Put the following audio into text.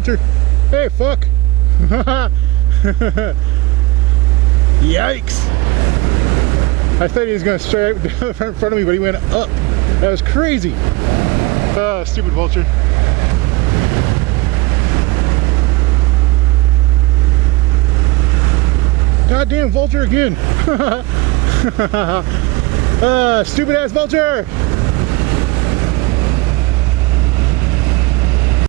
Vulture. Hey, fuck. Yikes. I thought he was going to straight in front of me, but he went up. That was crazy. Stupid Vulture. Goddamn Vulture again. Stupid ass Vulture.